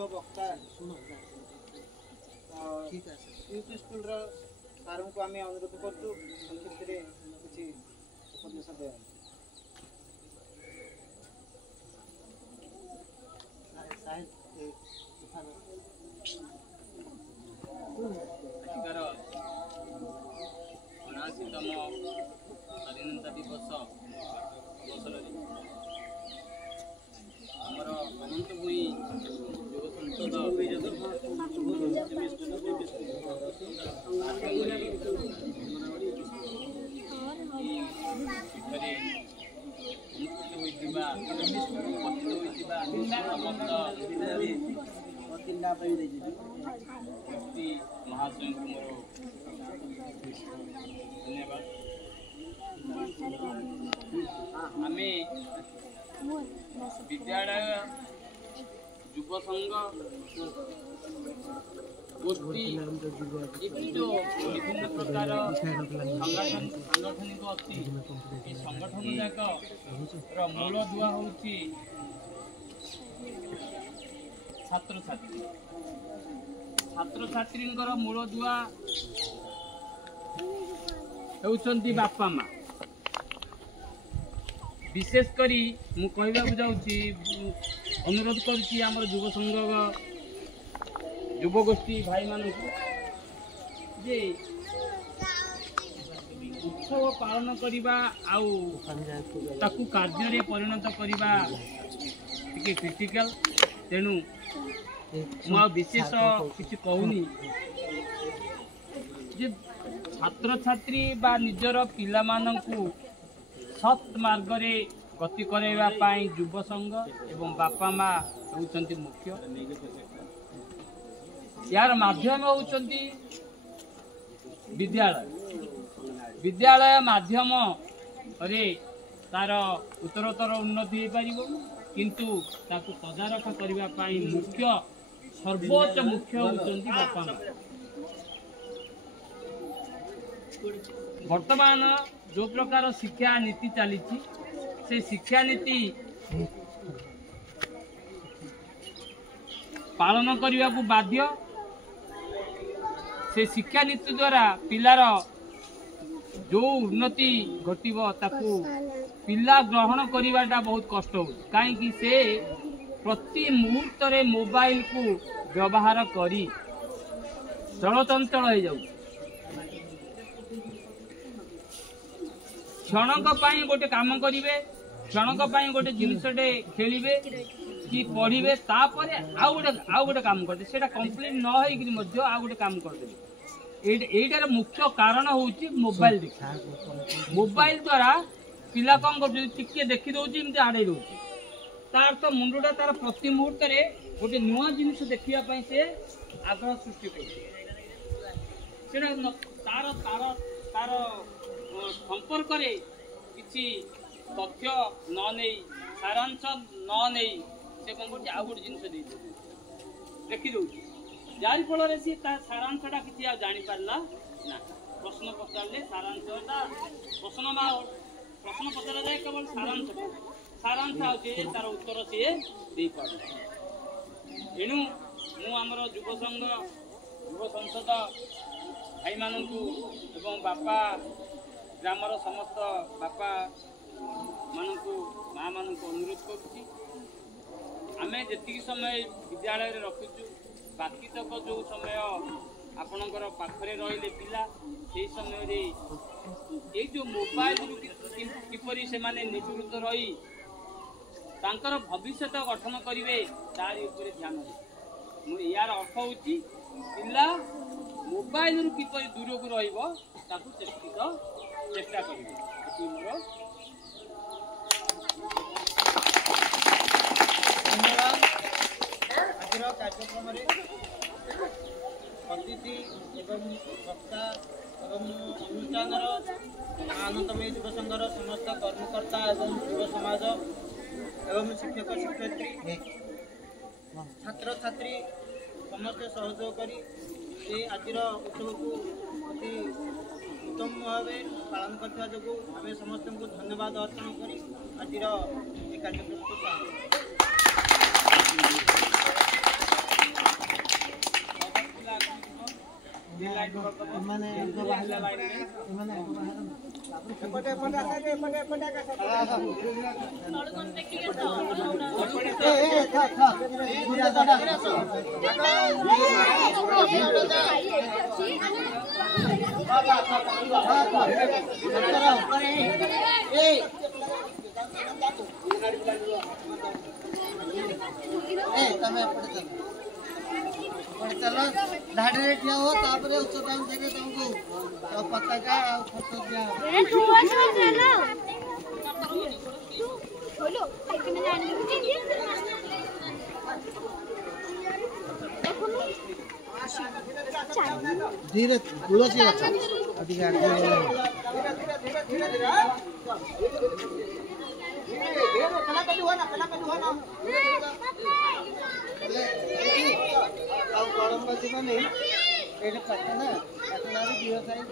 मुख्य वक्ता UP school सार को आम अनुरोध करूँ संक्षिप्त किसी उपदेश दें। अनाशीतम स्वाधीनता दिवस अवसर आमर अनंतपुरी युव संसद महाशय को मोर धन्यवाद। आम विद्यालय युव संघ गोष्ठी जो विभिन्न प्रकार सांगठनिक अच्छी संगठन जाक मूल दुआ हूँ छात्र छात्री छात्र छात्री मूल दुआ होउछंती बापा माँ। विशेषकर मु कहवाक जाऊँगी अनुरोध करुच्ची आम युव संघ युवगोष्ठी भाई मानक जे उत्सव पालन करवा आकु कार्य परिणत करवा टिके क्रिटिकल तेणु मु विशेष किसी कहूनी जे छात्र छात्री बा निजर पिला मानकु सत् मार्ग रे गति करैबा पाई युव संघ एवं बापा माँ होउचंती मुख्य। यार माध्यम होउचंती विद्यालय विद्यालय माध्यम रे तार उत्तरोत्तर उन्नति हो पारिबो किंतु ताकु तदारख करबा पाई मुख्य सर्वोच्च मुख्य होउचंती बापा माँ। वर्तमान जो प्रकार शिक्षा नीति चली से शिक्षा नीति पालन करने को बाध्य। से शिक्षा नीति द्वारा पिलार जो उन्नति घटव ताकू पिला ग्रहण करवाटा बहुत कष्ट हो कहीं से प्रति मुहूर्त रे मोबाइल को व्यवहार करी चलचंचल हो जाऊ क्षणक गोटे काम करेंगे क्षणक गोटे जिनसटे खेलिए कि पढ़े तापर आउ गोटे काम करते से कम्प्लीट न हो गोटे काम करदे। एटार मुख्य कारण हूँ मोबाइल देखा मोबाइल द्वारा पिला कौन कर देखी दौर आड़े दौर तार तो मुंडा तार प्रति मुहूर्त गोटे नुआ जिन देखापी से आग्रह सृष्टि कर संपर्क किसी तथ्य न नहीं सारांश न नहीं से कौन कर गोटे जिन देखी दौर जार फल सी सारांशटा किसी जानी पारला ना प्रश्न पचारे सारांशटा प्रश्न पचरा जाए केवल सारांश तार उत्तर सी दे पार। एणु मुझ युव संघ युव संसद भाई मानू एवं बापा ग्रामर समस्त बापा मानू माँ मानू अनुरोध करुच्ची आम जी समय विद्यालय रखुचु बाकी तक जो समय आपणकर पाखरे रहिले पिला से समय ये जो मोबाइल किपरि से माने निवृत्त रही तांकर भविष्य गठन करेंगे तारी ऊपर ध्यान दे यार अर्थ हूँ पिला मोबाइल किपरि दूर को रहिबो ताकू चेष्टा करेंगे मोर धन्यवाद। आज कार्यक्रम अतिथि एवं वक्ता एवं अनुष्ठान आनंदमय युव संघर समस्त कर्मकर्ता एवं युव समाज एवं शिक्षक शिक्षयित्री छात्र छात्री समस्त सहयोग करी आज उत्सव को अति उत्तम भाव पालन करने जो आम समस्त को धन्यवाद अर्पण करी आज कार्यक्रम को ଲାଇନ୍ କରିଦେବ ମାନେ ବାହାରିଲା ଲାଇନ୍ରେ ମାନେ तमें चलो धाड़ी रे ठिया हो तापरे उच्चता अनुसार तुमको पताका और फोटो दिया बोलो कितने जाने धीरे तुलसी अच्छा अधिकार गरम बसने ये पटना पटना जीरो साइज